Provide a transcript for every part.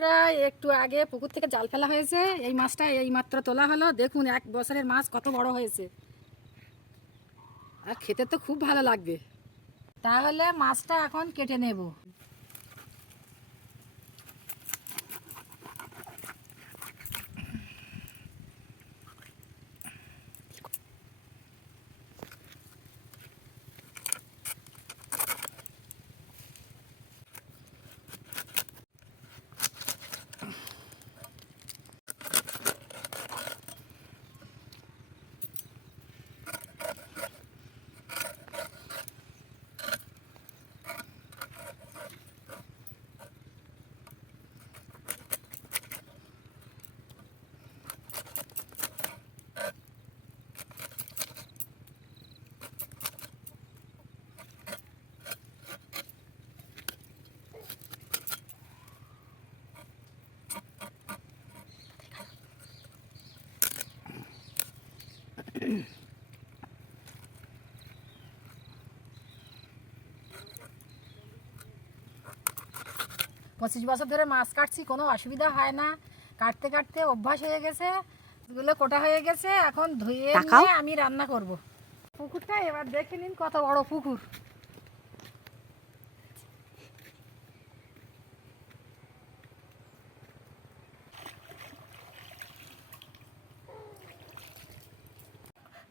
প্রায় একটু আগে পুকুর থেকে জাল ফেলা হয়েছে, এই মাছটা এই মাত্র তোলা হলো। দেখুন 1 বছরের মাছ কত বড় হয়েছে, আর খেতে তো খুব ভালো লাগবে। তাহলে মাছটা এখন কেটে নেব। পঁচিশ বছর ধরে মাছ কাটছি, কোনো অসুবিধা হয় না। কাটতে কাটতে অভ্যাস হয়ে গেছে, এগুলো কোটা হয়ে গেছে। এখন ধুয়ে নিয়ে আমি রান্না করব। পুকুরটা এবার দেখে নিন কত বড় পুকুর।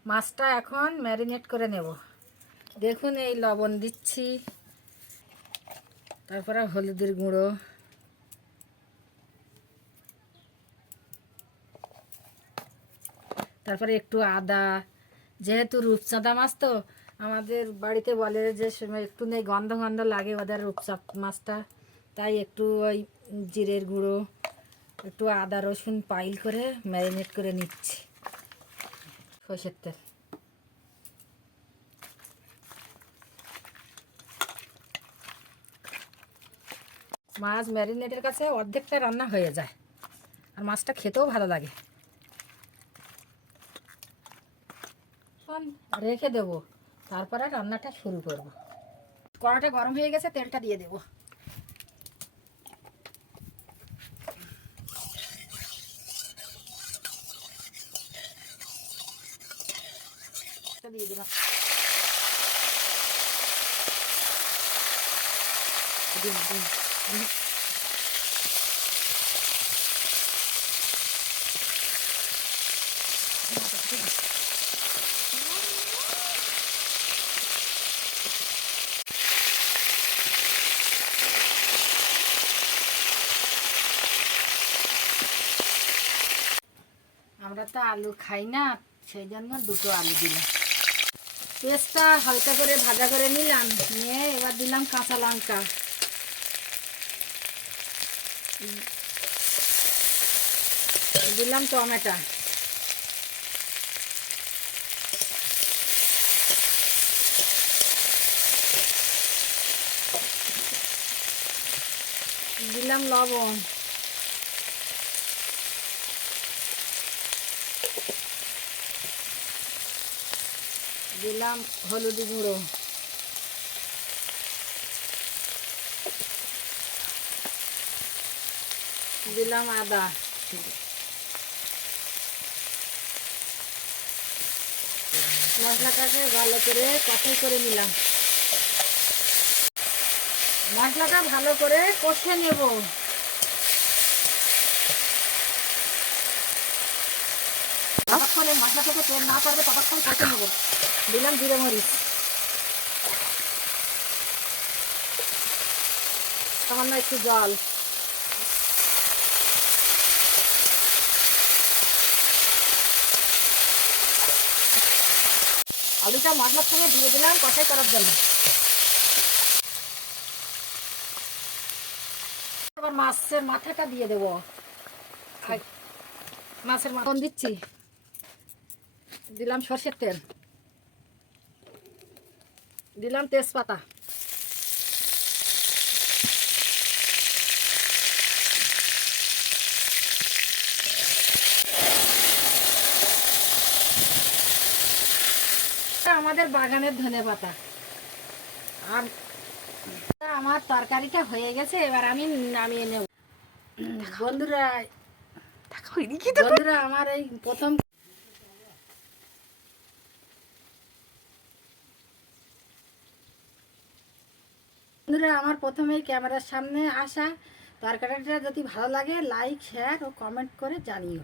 মাছটা এখন ম্যারিনেট করে নেব। দেখুন এই লবণ দিচ্ছি, তারপরে হলুদের গুঁড়ো, তারপরে একটু আদা। যেহেতু রূপচাঁদা মাছ তো আমাদের বাড়িতে বলে যে একটু নেই গন্ধ গন্ধ লাগে ওদের রূপচাঁদ মাছটা, তাই একটু ওই জিরের গুঁড়ো, একটু আদা রসুন পাইল করে ম্যারিনেট করে নিচ্ছি। সরষের তেল, মাছ ম্যারিনেটের কাছে অর্ধেকটা রান্না হয়ে যায়, আর মাছটা খেতেও ভালো লাগে। রেখে দেবো, তারপরে রান্নাটা শুরু করব। কড়াটা গরম হয়ে গেছে, তেলটা দিয়ে দেবো। দিয়ে দিলাম, আমরা তো আলু খাই না, সেই জন্য 2টো আলু দিলাম। পেঁয়াজটা হালকা করে ভাজা করে নিলাম, নিয়ে এবার দিলাম কাঁচা লঙ্কা, দিলাম টমেটো, দিলাম লবণ, দিলাম হলুদ গুঁড়ো, দিলাম আদা, মশলাটাকে ভালো করে কষাই করে নিলাম। মশলাটা ভালো করে কষে নেব। ততক্ষণে মশলা থেকে তেল না পারবে ততক্ষণ কষে নেব। দিলাম জিরে মরিচ, সামান্য একটু জল, আলুটা মশলার সঙ্গে দিয়ে দিলাম কষাই করার জন্য। এবার মাছের মাথাটা দিয়ে দেবো। মাছের মাথা দিচ্ছি, দিলাম সরষের তেল, দিলাম তেজপাতা, আমাদের বাগানের ধনেপাতা। আর আমার তরকারিটা হয়ে গেছে, এবার আমি নামিয়ে নেব। বন্ধুরা দেখো এদিকে দেখো। বন্ধুরা আমার এই প্রথম বন্ধুরা আমার প্রথমেই ক্যামেরার সামনে আসা তরকারিটা যদি ভালো লাগে লাইক শেয়ার ও কমেন্ট করে জানিও।